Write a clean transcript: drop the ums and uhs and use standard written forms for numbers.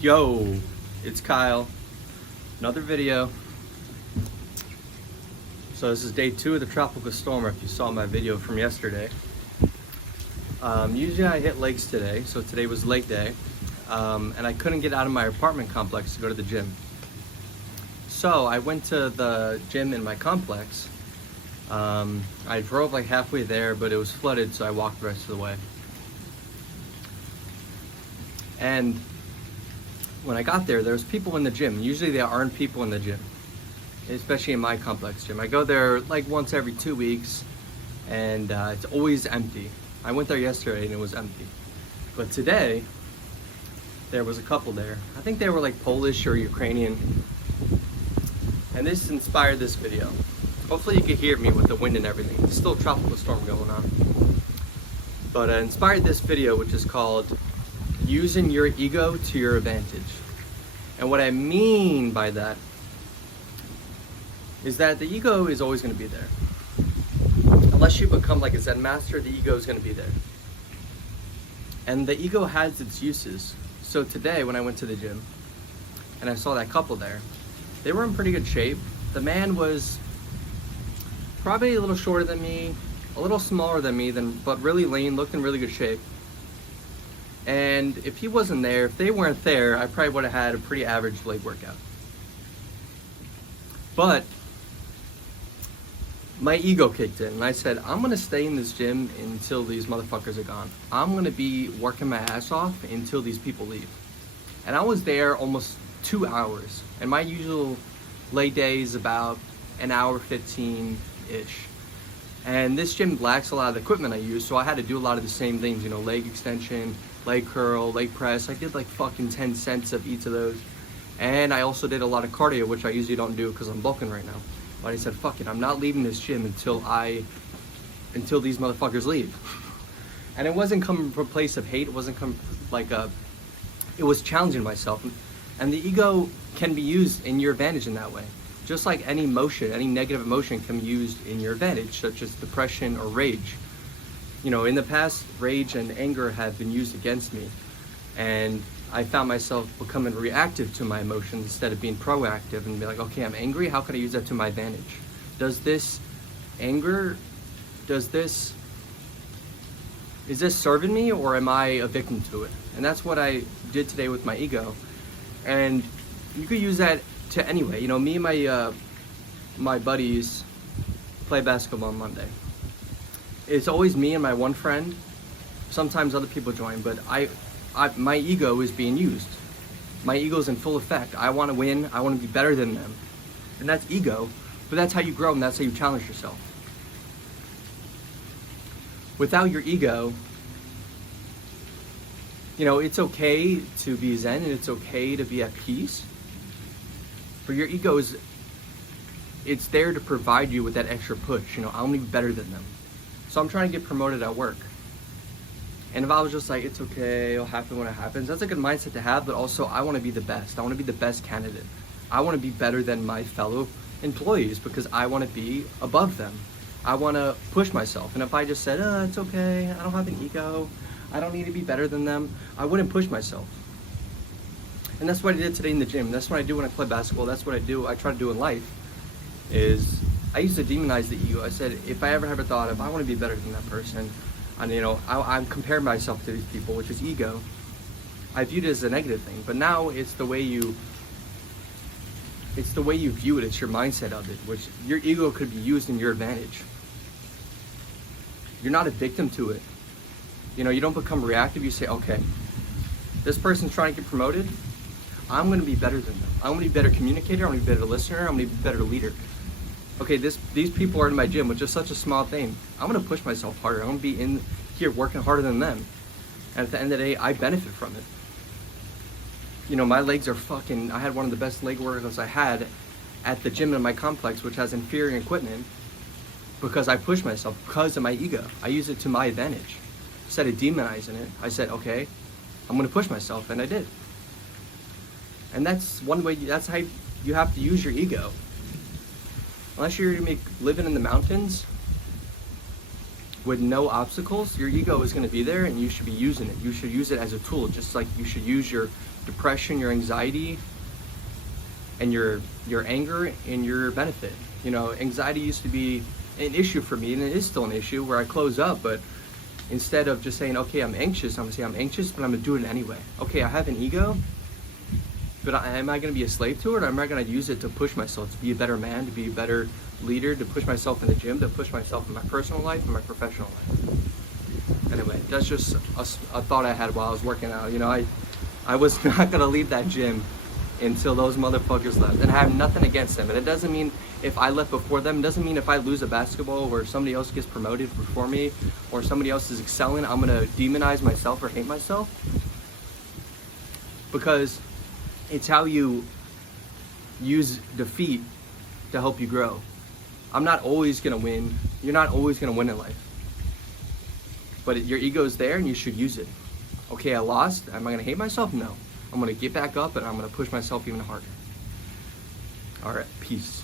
Yo, it's Kyle. Another video. So this is day 2 of the tropical storm, if you saw my video from yesterday. Usually I hit legs today, so today was leg day. And I couldn't get out of my apartment complex to go to the gym. So I went to the gym in my complex. I drove like halfway there, but it was flooded, so I walked the rest of the way. And when I got there, was people in the gym. Usually there aren't people in the gym, especially in my complex gym. I go there like once every 2 weeks, and it's always empty. I went there yesterday and it was empty. But today, there was a couple there. I think they were like Polish or Ukrainian. And this inspired this video. Hopefully you can hear me with the wind and everything. There's still a tropical storm going on. But inspired this video, which is called Using Your Ego to Your Advantage. And what I mean by that is that the ego is always going to be there. Unless you become like a Zen master, the ego is going to be there. And the ego has its uses. So today when I went to the gym and I saw that couple there, they were in pretty good shape. The man was probably a little shorter than me, a little smaller than me, but really lean, looked in really good shape. And if he wasn't there, if they weren't there, I probably would have had a pretty average leg workout. But my ego kicked in and I said, I'm gonna stay in this gym until these motherfuckers are gone. I'm gonna be working my ass off until these people leave. And I was there almost 2 hours. And my usual leg day is about an hour 15-ish. And this gym lacks a lot of the equipment I use, so I had to do a lot of the same things, you know, leg extension, leg curl, leg press. I did like fucking 10 sets of each of those. And I also did a lot of cardio, which I usually don't do because I'm bulking right now. But I said, fuck it, I'm not leaving this gym until these motherfuckers leave. And it wasn't coming from a place of hate. It wasn't coming like it was challenging myself. And the ego can be used in your advantage in that way. Just like any emotion, any negative emotion can be used in your advantage, such as depression or rage. You know, in the past, rage and anger have been used against me. And I found myself becoming reactive to my emotions instead of being proactive and be like, okay, I'm angry, how can I use that to my advantage? Does this anger, is this serving me, or am I a victim to it? And that's what I did today with my ego. And you could use that to anyway. You know, me and my buddies play basketball on Monday. It's always me and my one friend. Sometimes other people join, but my ego is being used. My ego is in full effect. I want to win. I want to be better than them. And that's ego, but that's how you grow and that's how you challenge yourself. Without your ego, you know, it's okay to be zen and it's okay to be at peace. But your ego it's there to provide you with that extra push. You know, I want to be better than them. So I'm trying to get promoted at work. And if I was just like, it's okay, it'll happen when it happens, that's a good mindset to have, but also I want to be the best. I want to be the best candidate. I want to be better than my fellow employees because I want to be above them. I want to push myself. And if I just said, it's okay, I don't have an ego, I don't need to be better than them, I wouldn't push myself. And that's what I did today in the gym. That's what I do when I play basketball. That's what I try to do in life. Is I used to demonize the ego. I said, if I ever have a thought of I want to be better than that person, and you know, I'm comparing myself to these people, which is ego. I viewed it as a negative thing, but now it's the way you view it. It's your mindset of it, which your ego could be used in your advantage. You're not a victim to it. You know, you don't become reactive. You say, okay, this person's trying to get promoted. I'm going to be better than them. I'm going to be a better communicator. I'm going to be a better listener. I'm going to be a better leader. Okay, these people are in my gym, which is such a small thing. I'm going to push myself harder. I'm going to be in here working harder than them. And at the end of the day, I benefit from it. You know, my legs are fucking, I had one of the best leg workouts I had at the gym in my complex, which has inferior equipment, because I pushed myself because of my ego. I use it to my advantage. Instead of demonizing it, I said, okay, I'm going to push myself, and I did. And that's one way, that's how you have to use your ego. Unless you're living in the mountains, with no obstacles, your ego is going to be there and you should be using it. You should use it as a tool, just like you should use your depression, your anxiety, and your anger in your benefit. You know, anxiety used to be an issue for me, and it is still an issue where I close up, but instead of just saying, okay, I'm anxious, I'm gonna say I'm anxious, but I'm gonna do it anyway. Okay, I have an ego, but am I gonna be a slave to it, or am I gonna use it to push myself, to be a better man, to be a better leader, to push myself in the gym, to push myself in my personal life and my professional life? Anyway, that's just a thought I had while I was working out. You know, I was not gonna leave that gym until those motherfuckers left, and I have nothing against them. And it doesn't mean if I left before them, it doesn't mean if I lose a basketball or somebody else gets promoted before me or somebody else is excelling, I'm gonna demonize myself or hate myself, because it's how you use defeat to help you grow. I'm not always gonna win. You're not always gonna win in life, but your ego's there and you should use it. Okay, I lost. Am I gonna hate myself? No. I'm gonna get back up and I'm gonna push myself even harder. All right, peace.